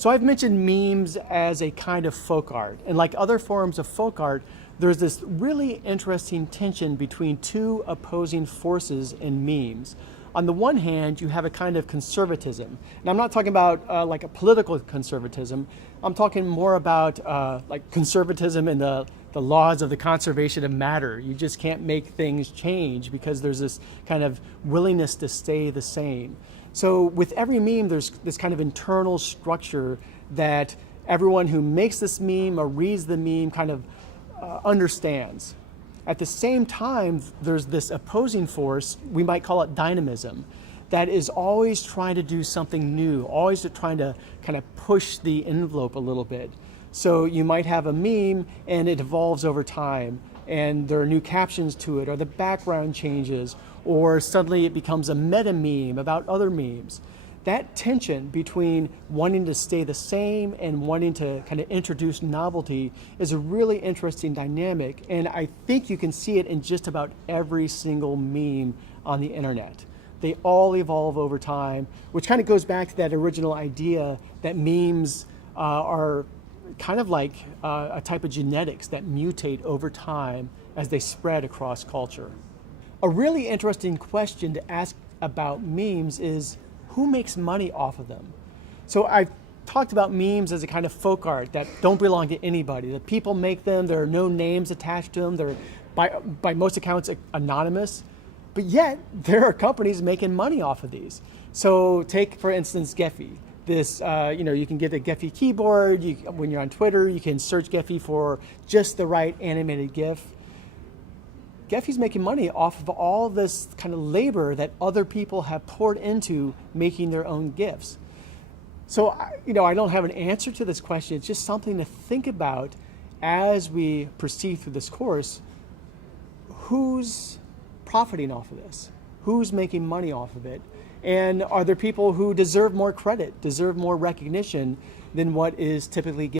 So I've mentioned memes as a kind of folk art, and like other forms of folk art, there's this really interesting tension between two opposing forces in memes. On the one hand, you have a kind of conservatism, and I'm not talking about like a political conservatism. I'm talking more about like conservatism in the laws of the conservation of matter. You just can't make things change because there's this kind of willingness to stay the same. So with every meme, there's this kind of internal structure that everyone who makes this meme or reads the meme kind of understands. At the same time, there's this opposing force, we might call it dynamism, that is always trying to do something new, always trying to kind of push the envelope a little bit. So you might have a meme and it evolves over time, and there are new captions to it, or the background changes, or suddenly it becomes a meta meme about other memes. That tension between wanting to stay the same and wanting to kind of introduce novelty is a really interesting dynamic, and I think you can see it in just about every single meme on the internet. They all evolve over time, which kind of goes back to that original idea that memes are kind of like a type of genetics that mutate over time as they spread across culture. A really interesting question to ask about memes is, who makes money off of them? So I've talked about memes as a kind of folk art that don't belong to anybody. The people make them, there are no names attached to them, they're by most accounts anonymous, but yet there are companies making money off of these. So take, for instance, Gephi. This, you can get a Gephi keyboard. When you're on Twitter, you can search Gephi for just the right animated GIF. Gephi's making money off of all this kind of labor that other people have poured into making their own GIFs. So, I don't have an answer to this question. It's just something to think about as we proceed through this course. Who's profiting off of this? Who's making money off of it? And are there people who deserve more credit, deserve more recognition than what is typically given?